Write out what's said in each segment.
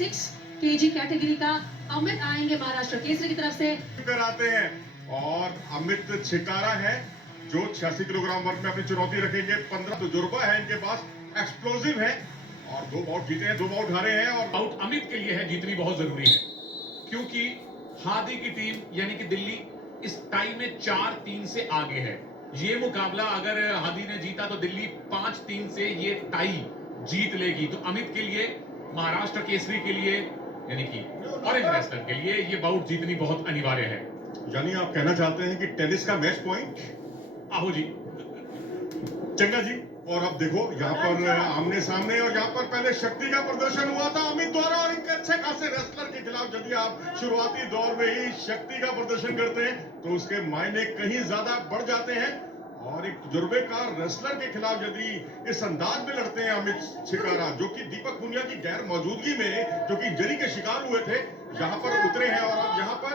96 KG category का अमित आएंगे महाराष्ट्र केसरी की तरफ से कराते हैं। और अमित छिकारा है जो 86 किलोग्राम वर्ग में अपनी चुनौती रखेंगे। 15 तजुर्बा है इनके पास, एक्सप्लोसिव है और 2 बाउट जीते हैं, 2 बाउट हारे हैं। और बाउट अमित के लिए है जीतनी बहुत जरूरी है, क्योंकि हादी की टीम यानी कि दिल्ली इस टाई में 4-3 से आगे है। ये मुकाबला अगर हादी ने जीता तो दिल्ली 5-3 से ये टाई जीत लेगी। तो अमित के लिए, महाराष्ट्र केसरी के लिए यानी कि ऑरेंज रेसलर के लिए ये बाउट जीतनी बहुत अनिवार्य है। यानी आप कहना चाहते हैं कि टेनिस का मैच पॉइंट। आहो जी। चंगा जी। और अब देखो यहाँ पर आमने सामने, और यहाँ पर पहले शक्ति का प्रदर्शन हुआ था अमित द्वारा, और एक अच्छे खासे रेसलर के खिलाफ यदि आप शुरुआती दौर में ही शक्ति का प्रदर्शन करते हैं तो उसके मायने कहीं ज्यादा बढ़ जाते हैं। और एक तजुर्बेकार रेसलर के खिलाफ यदि इस अंदाज में लड़ते हैं अमित छिकारा, जो कि दीपक पुनिया की गैर मौजूदगी में, जो कि इंजरी के शिकार हुए थे, यहाँ पर उतरे हैं। और अब यहाँ पर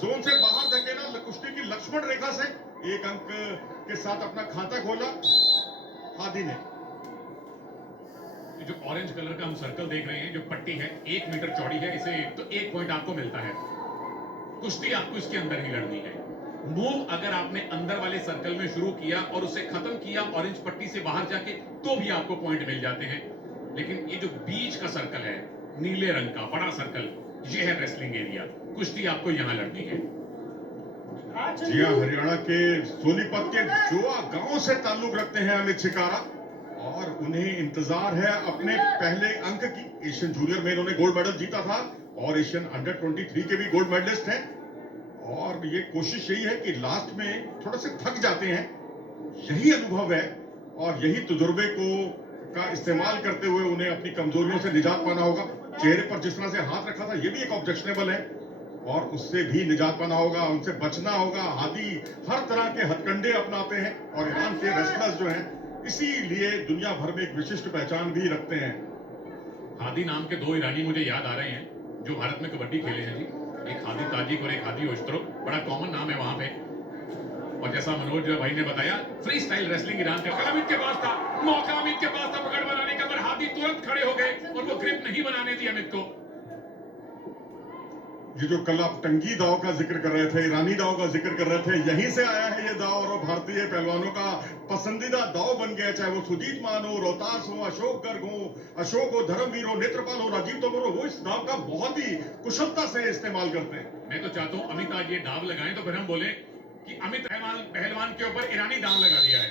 जोन से बाहर धकेला, कुश्ती की लक्ष्मण रेखा से 1 अंक के साथ अपना खाता खोला हादी ने। जो ऑरेंज कलर का हम सर्कल देख रहे हैं, जो पट्टी है 1 मीटर चौड़ी है, इसे तो 1 पॉइंट आपको मिलता है। कुश्ती आपको इसके अंदर ही लड़नी है। मूव अगर आपने अंदर वाले सर्कल में शुरू किया और उसे खत्म किया ऑरेंज पट्टी से बाहर जाके, तो भी आपको पॉइंट मिल जाते हैं। लेकिन ये जो बीच का सर्कल है, नीले रंग का बड़ा सर्कल, ये है रेसलिंग एरिया। कुश्ती आपको यहां लड़नी है। जी हाँ, हरियाणा के सोनीपत के जोआ गांव से ताल्लुक रखते हैं अमित छिकारा, और उन्हें इंतजार है अपने पहले अंक की। एशियन जूनियर में इन्होंने गोल्ड मेडल जीता था और एशियन अंडर 23 के भी गोल्ड मेडलिस्ट हैं। और ये कोशिश यही है कि लास्ट में थोड़ा से थक जाते हैं, यही अनुभव है और यही तजुर्बे का इस्तेमाल करते हुए उन्हें अपनी कमजोरियों से निजात पाना होगा। चेहरे पर जिस तरह से हाथ रखा था, ये भी एक ऑब्जेक्शनेबल है, और उससे भी निजात पाना होगा, उनसे बचना होगा। हादी हर तरह के हथकंडे अपनाते हैं और ईरान के रेसलर्स जो हैं इसीलिए दुनिया भर में एक विशिष्ट पहचान भी रखते हैं। हादी नाम के 2 ईरानी मुझे याद आ रहे हैं जो भारत में कबड्डी खेले हैं जी। एक हादी ताजिक और एक हादी ओस्त्रोव, बड़ा कॉमन नाम है वहां पे। और जैसा मनोज भाई ने बताया, फ्री स्टाइल रेसलिंग ईरान का अमित के पास था, मौका अमित के पास था पकड़ बनाने का, पर हादी तुरंत खड़े हो गए और वो ग्रिप नहीं बनाने दी अमित को। ये जो कल आप टंगी दाव का जिक्र कर रहे थे, ईरानी दाव का जिक्र कर रहे थे, यहीं से आया है ये दाव, और भारतीय पहलवानों का पसंदीदा दाव बन गया। चाहे वो सुजीत मान हो, रोहतास हो, अशोक गर्ग हो, अशोक हो, धर्मवीर हो, नेत्रपाल हो, राजीव तोमर हो, वो इस दाव का बहुत ही कुशलता से इस्तेमाल करते हैं। मैं तो चाहता हूं अमित आज ये दाव लगाएं तो फिर हम बोले कि अमित पहलवान के ऊपर ईरानी दाव लगा दिया है।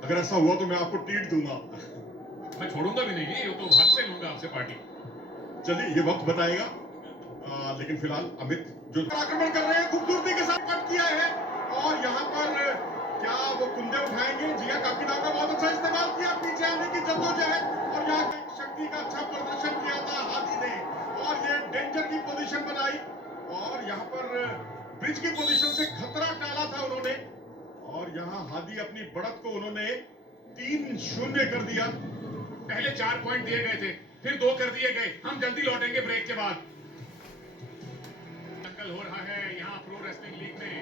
अगर ऐसा हुआ तो मैं आपको ट्रीट दूंगा। मैं छोड़ूंगा भी नहीं, ये तो हद से लूंगा आपसे पार्टी। चलिए ये वक्त बताएगा। लेकिन फिलहाल अमित जो आक्रमण कर रहे हैं, खूबसूरती के साथ कट किया है, और यहाँ पर क्या वो कुंदे उठाएंगे? जिया काकीनाव का बहुत अच्छा इस्तेमाल किया, पीछे आने की जद्दोजहद, और यहाँ शक्ति का अच्छा प्रदर्शन किया था हादी ने, और ये डेंजर की पोजीशन बनाई, और यहाँ पर ब्रिज की पोजीशन से खतरा टाला था उन्होंने, और यहाँ हादी अपनी बढ़त को उन्होंने 3-0 कर दिया। पहले 4 पॉइंट दिए गए थे, फिर 2 कर दिए गए। हम जल्दी लौटेंगे ब्रेक के बाद। दंगल हो रहा है यहाँ प्रो रेसलिंग लीग में।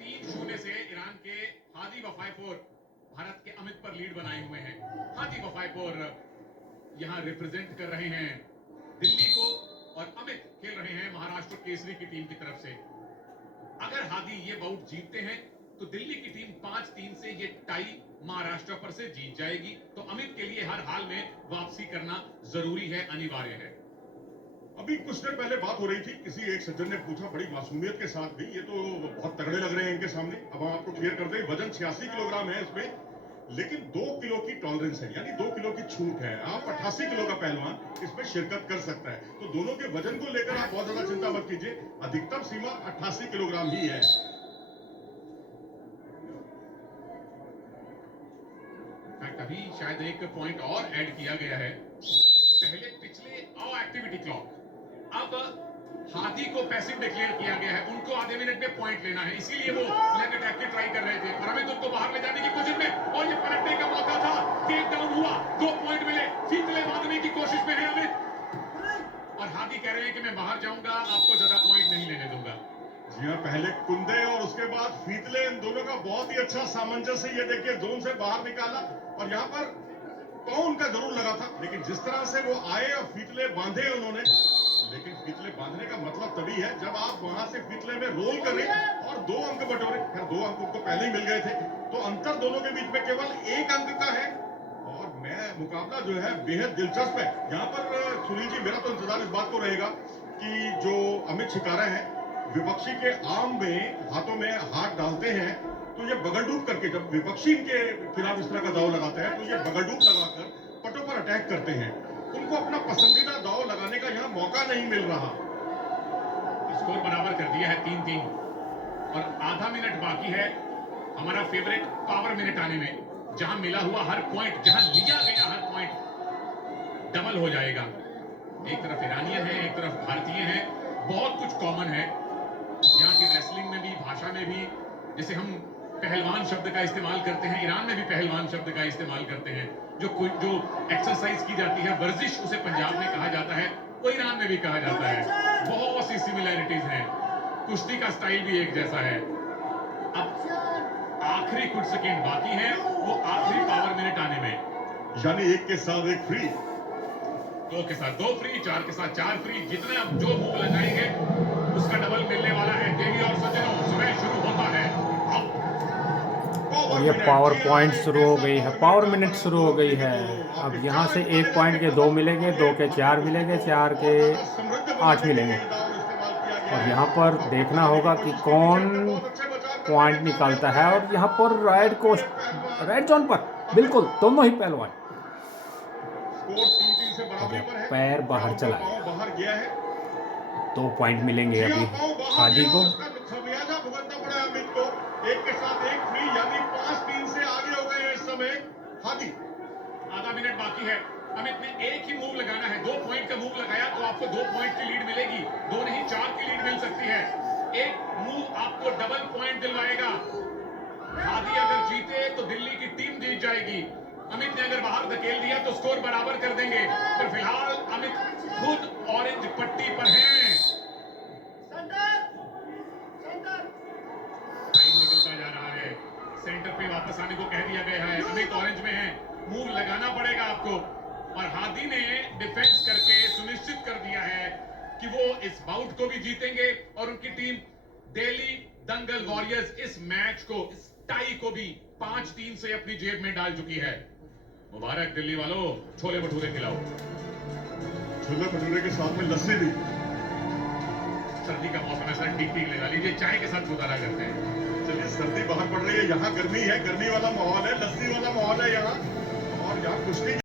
3-0 से ईरान के हादी वफाईपोर भारत के अमित पर लीड बनाए हुए हैं। हादी वफाईपोर यहाँ रिप्रेजेंट कर रहे हैं दिल्ली को, और अमित खेल रहे हैं महाराष्ट्र केसरी की टीम की तरफ से। अगर हादी ये बाउट जीतते हैं तो दिल्ली की टीम 5-3 से ये टाई महाराष्ट्र पर से जीत जाएगी। तो अमित के लिए हर हाल में वापसी करना जरूरी है, अनिवार्य है। अभी कुछ देर पहले बात हो रही थी, किसी एक सज्जन ने पूछा बड़ी मासूमियत के साथ भी, ये तो बहुत तगड़े लग रहे हैं इनके सामने। अब हम आपको क्लियर कर दें, वजन 86 किलोग्राम है इसमें, लेकिन 2 किलो की टॉलरेंस है, यानी 2 किलो की छूट है। आप 88 किलो का पहलवान इसमें शिरकत कर सकता है। तो दोनों के वजन को लेकर आप बहुत ज्यादा चिंता मत कीजिए, अधिकतम सीमा 88 किलोग्राम ही है। अभी शायद एक पॉइंट और ऐड किया गया है। पहले पिछले एक्टिविटी क्लॉक, अब हादी को पैसिव डिक्लेयर किया गया है, उनको आधे मिनट में पॉइंट लेना है, इसीलिए वो लेग अटैक की ट्राई कर रहे थे, और अमित उनको बाहर ले जाने की कोशिश में, और ये पलटने का मौका था, टेक डाउन हुआ, 2 पॉइंट मिले, फीतले बांधने की कोशिश में है अमित, और हादी कह रहे हैं कि मैं बाहर जाऊंगा, आपको ज्यादा पॉइंट नहीं लेने दूंगा। जी हाँ, पहले कुंदे और उसके बाद फीतले, इन दोनों का बहुत ही अच्छा सामंजस्य। ये देखिए जोन से बाहर निकाला, और यहाँ पर पाँव उनका जरूर लगा था, लेकिन जिस तरह से वो आए और फीतले बांधे उन्होंने, लेकिन फीतले बांधने का मतलब तभी है जब आप वहां से फीतले में रोल करें और 2 अंक बटोरे। खैर 2 अंक उनको पहले ही मिल गए थे, तो अंतर दोनों के बीच में केवल 1 अंक का है। और मुकाबला जो है बेहद दिलचस्प है। यहाँ पर सुनील जी, मेरा तो इंतजार इस बात को रहेगा कि जो अमित छिकारा है, विपक्षी के आर्म में, हाथों में हाथ डालते हैं, तो ये बगलडूब करके, जब विपक्षी इनके खिलाफ इस तरह का दाव लगाता है तो ये बगलडूब लगाकर पटों पर अटैक करते हैं। उनको अपना पसंदीदा दाव लगाने का यहाँ मौका नहीं मिल रहा। स्कोर बराबर कर दिया है 3-3 और आधा मिनट बाकी है हमारा फेवरेट पावर मिनट आने में, जहां मिला हुआ हर पॉइंट, जहां लिया गया हर पॉइंट डबल हो जाएगा। एक तरफ ईरानियन है, एक तरफ भारतीय है, बहुत कुछ कॉमन है यहाँ की रेसलिंग में भी, भाषा में भी। जैसे हम पहलवान शब्द का इस्तेमाल करते हैं, ईरान में भी पहलवान शब्द का इस्तेमाल करते हैं। जो एक्सरसाइज की जाती है, वर्जिश, उसे पंजाब में कहा जाता है, वो ईरान में भी कहा जाता है। बहुत सी सिमिलैरिटीज हैं। कुश्ती का स्टाइल भी एक जैसा है। अब आखिरी कुछ सेकेंड बाकी है, वो आखिरी पावर मिनट आने में, यानी 1 के साथ 1 फ्री, 2 के साथ 2 फ्री, 4 के साथ 4 फ्री। जितना जो मूव लगाएंगे उसका डबल मिलने वाला है। देवी और सज्जनों, समय शुरू होता है अब। और ये पावर पॉइंट शुरू हो गई है, पावर मिनट शुरू हो गई है। अब यहाँ से 1 पॉइंट के 2 मिलेंगे, 2 के 4 मिलेंगे, 4 के 8 मिलेंगे। और यहाँ पर देखना होगा कि कौन पॉइंट निकालता है। और यहाँ पर रेड जोन पर बिल्कुल दोनों ही पहलवान, स्कोर 3-3 से बराबरी पर है। पैर बाहर चला पाँव बाहर गया है। 2 पॉइंट मिलेंगे अभी हादी को। खमियाजा भुगतना पड़ा है अमित को। 1 के साथ 1 फ्री, यानी 5-3 से आगे हो गए इस समय हादी। आधा मिनट बाकी है। अमित ने एक ही मूव लगाना है। 2 पॉइंट का मूव लगाया तो आपको 2 पॉइंट की लीड मिलेगी, 2 नहीं 4 की लीड मिल सकती है। एक मूव आपको डबल पॉइंट दिलवाएगा। हादी अगर जीते तो दिल्ली की टीम जीत जाएगी। अमित ने अगर बाहर धकेल दिया तो स्कोर बराबर कर देंगे, पर फिलहाल अमित खुद ऑरेंज पट्टी पर हैं। टाइम निकलता जा रहा है। सेंटर पे वापस आने को कह दिया गया है। अमित ऑरेंज में है, मूव लगाना पड़ेगा आपको। और हादी ने डिफेंस करके सुनिश्चित कर दिया है कि वो इस बाउट को भी जीतेंगे और उनकी टीम दिल्ली दंगल वॉरियर्स इस मैच को, इस टाई को भी 5-3 से अपनी जेब में डाल चुकी है। मुबारक दिल्ली वालों, छोले भटूरे खिलाओ। छोले भटूरे के साथ में लस्सी भी। सर्दी का मौसम है सर, ठीक लगा लीजिए, चाय के साथ गुजारा करते हैं। चलिए, सर्दी बाहर पड़ रही है, यहाँ गर्मी है, गर्मी वाला माहौल है, लस्सी वाला माहौल है यहाँ। और यहाँ कुश्ती